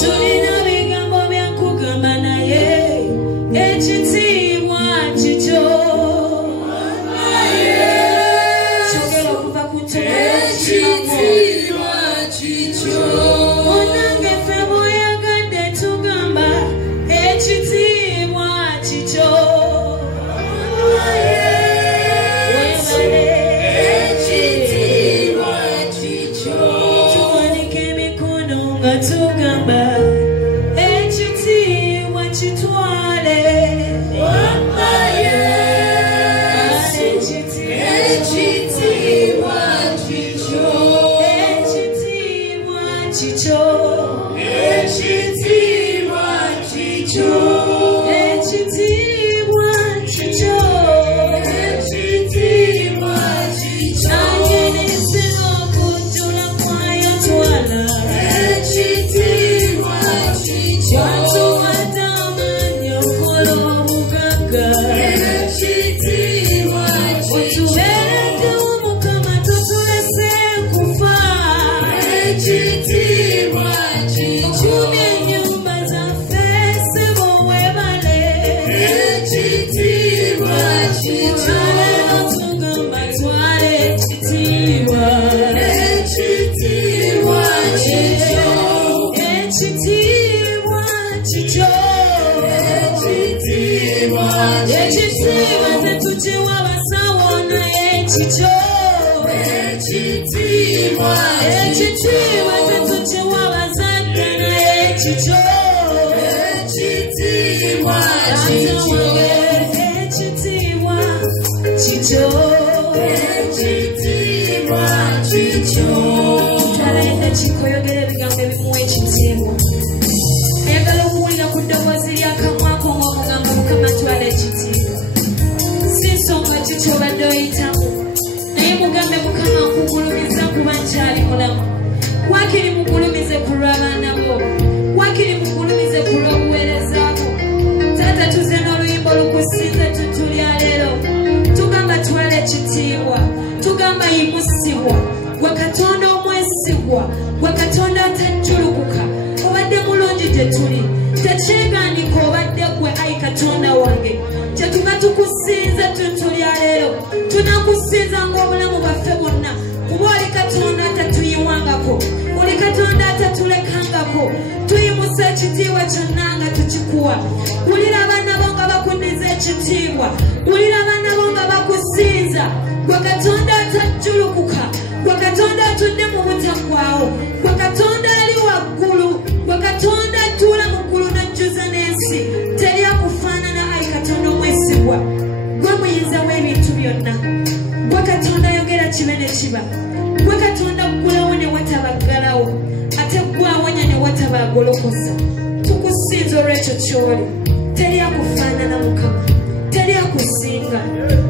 tulina bigambo byakugamba naye ekitiibwa kikyo kyogera okuva ku ekitiibwa kikyo munange ffe bw'oyagadde tugamba ekitiibwa kikyo ekitiibwa kikyo tuwanike emikono nga tugamba ekitiibwa kitwale ekitiibwa kikyo ekitiibwa kikyo ekitiibwa kikyo ekitiibwa kikyo ekitiibwa kikyo nanyenisira okujjula kwayo twala ekitiibwa kikyo watuwadde amaanyi okola obugagga ekitiibwa kikyo otuweereddewo Mukama totulese kufa ekitiibwa kikyo okubye ennyumba zaffe ssebo weebale ekitiibwa kikyo leero tugamba twale ekitiibwa ekitiibwa kikyo ekitiibwa kikyo ekitiibwa ekitiibwa tetukiwa basawo naye kikyo ekitiibwa ekitiibwa tetukiwa bazadde naye kikyo ekitiibwa kikyo ekitiibwa kikyo ekitiibwa kikyo talayenda kikoyogera ebigambo ebimuwa ekitiibwa ayagala okuwulira ku ddoboozi lyakamwako ng'omugamba Mukama twala ekitiibwa si nsonga ki kyobadde oyitamu naye mugambe Mukama nkugulumiza kuba nkyali mulamu wakiri mugulumize ku lw'abaana bo wakiri mugulumize ku lw'obuweereza bwo taata tuze n'oluyimba olukusinze tutulya leero tugamba twala ekitiibwa tugamba yimusibwa gwe Katonda omwesigwa gwe Katonda atajjulukuka obadde mulungi gye tuli tekyeganika obadde gwe ayi Katonda wange kyetuba tukusinza tutulya leero tunakusinza ng'obulamu bwaffe bwonna kuba oli Katonda atatuyiwangako oli Katonda atatulekangako tuyimusa ekitiibwa kyonna nga tukikuwa wulira abaana bo nga bakundiza ekitiibwa wulira abaana bo nga bakusinza gwe Katonda atajjulukuka gwe Katonda atudde mu butaggwaawo gwe Katonda ali waggulu gwe Katonda atuula mu ggulu n'ajjuza n'ensi teri akufaanana ayi Katonda omwesigwa gwe muyinza w'ebintu byonna gwe Katonda ayogera kibe ne kiba gwe Katonda ggulawo ne watabaggalawo ate gwe awonya ne watabagolokosa tukusinza olw'ekyo ky'oli teri akufaanana Mukama teri akusinga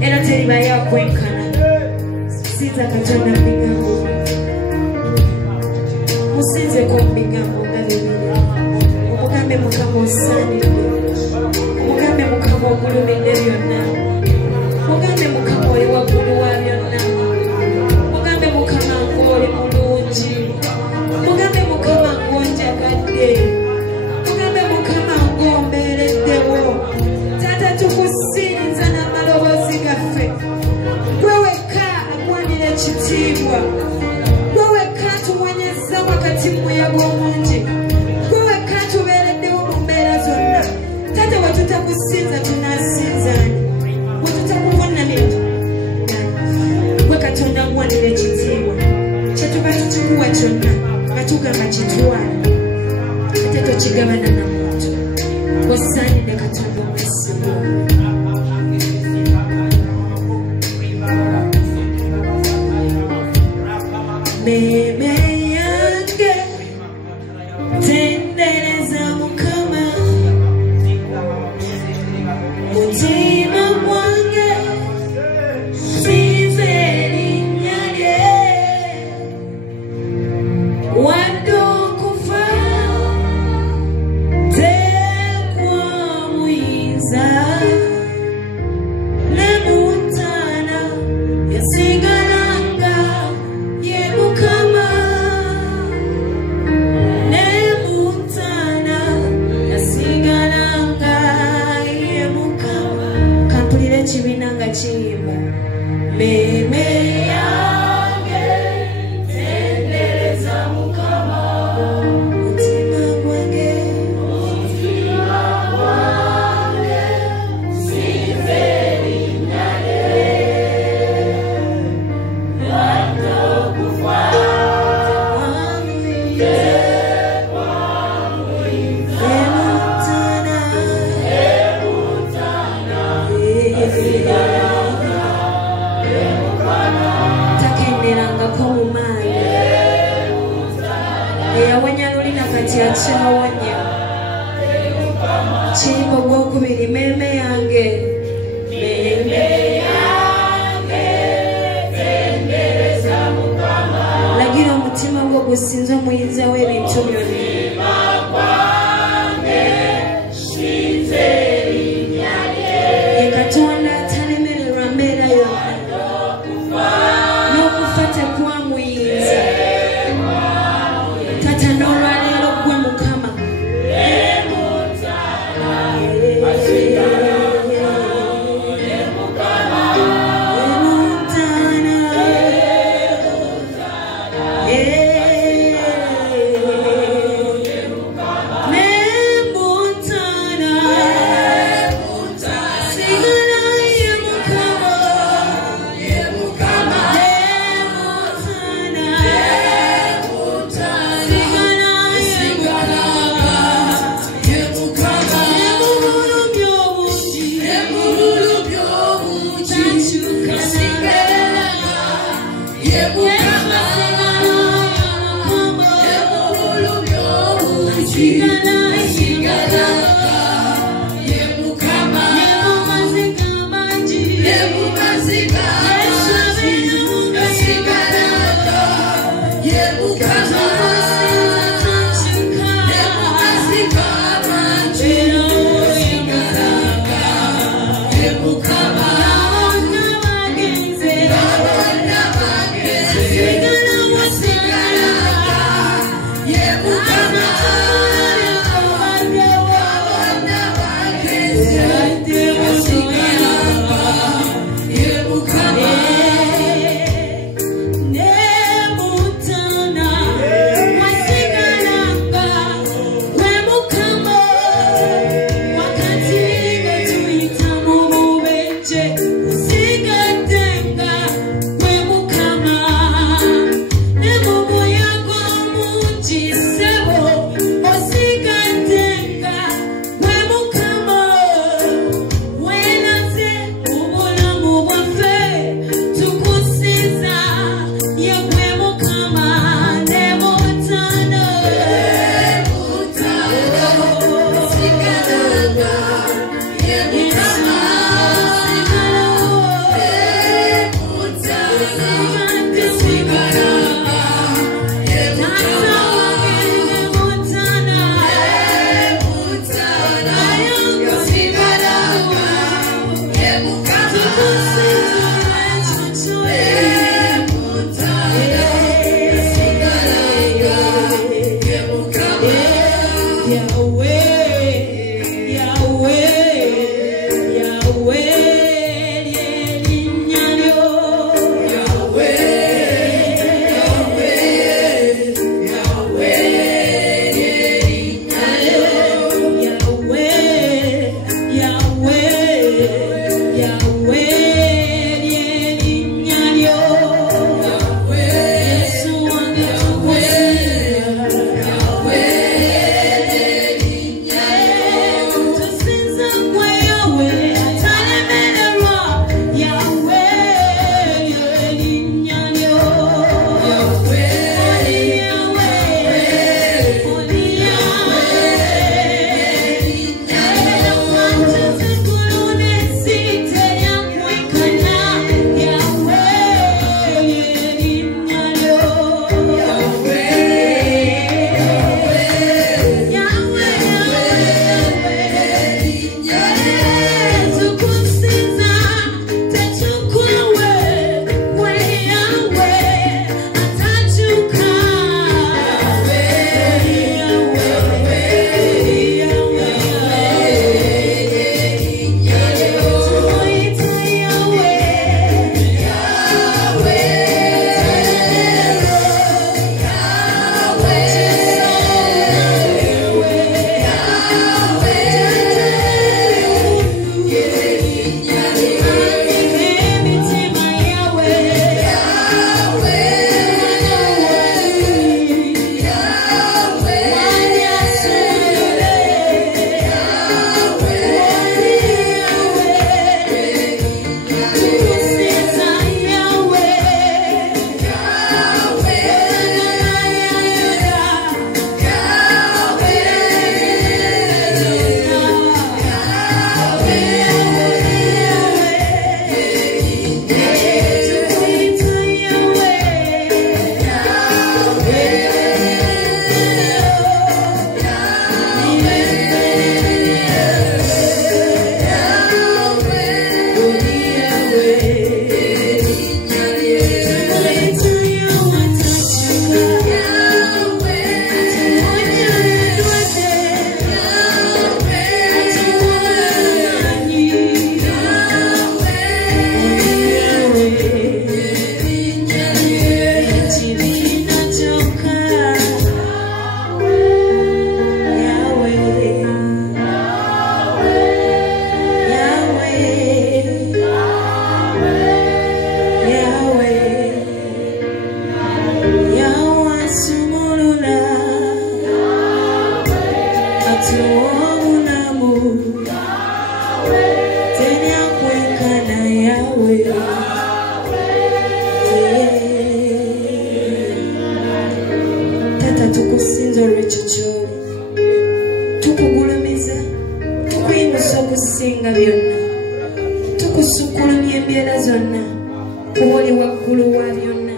era teribayo akwenkana sinza Katonda mu bigambo musinzeko mu bigambo nga bibiri omugambe Mukama osaanidde omugambe Mukama ogulumidde byonna mugambe Mukama oli waggulu wa byonna mugambe Mukama ng'oli mulungi mugambe Mukama ng'onjagadde mugambe Mukama ng'ombeereddewo taata tukusinza n'amaloboozi gaffe gwe wekka agwanira ekitiibwa gwe wekka tumwenyeza wakati mu muyaga omungi gwe wekka tubeereddewo mu mbeera zonna taata wetutakusinza tunaasinzaani wetutakuvunnamira gwe Katonda agwanira ekitiibwa kyetuba tukikuwa kyonna nga tugamba kitwala ate tokigabana na muntu osaanidde Katonda omwesigwa meme yange tendereza Mukama mutima gwange sinza erinnya lye wadde okufa tekwamuyinza ne mutaana yasigalanga ye Mukama ne kawonya chimbo gwokubiri meme yange tendereza Mukama lagira omutima gwo gusinza omuyinza w'ebintu byonna ye Katonda atalemererwa mbeera yonna n'okufa tekwamuyinza tata n'olwaleero gwe Mukama Tata tukusinza olw'ekyo tukugulumiza tukuyimusa okusinga byonna tukusukkulumya embeera zonna kuba oli waggulu wa byonna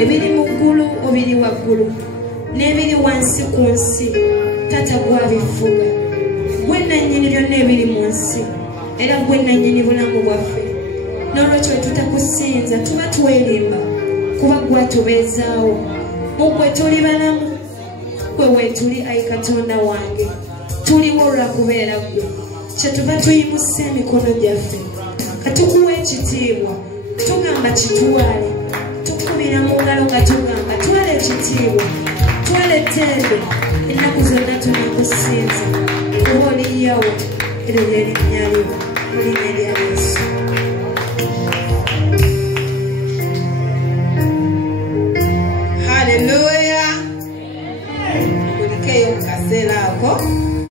ebiri mu ggulu obiri waggulu n'ebiri wansi ku nsi tata gwabifuga gwe nannyini byonna ebiri mu nsi era gwe nannyini bulamu bwaffe n'olwekyo tutakusinza tuba twerimba kuba gwatubeezaawo mugwe tuli balamu gwe weetuli ayi Katonda wange tuliwo olwakubeera gwe kyetuba tuyimusa emikono gyaffe katukuwa ekitiibwa tugamba kitwale tukubira mu ngalo nga tugamba twala ekitiibwa twala ettembe ennaku zonna tunakusinza kuba oliyawo eryo lyerinnya lyo mu linnya lya Yesu. Haleluya. Mulikeyo mu kaseera ako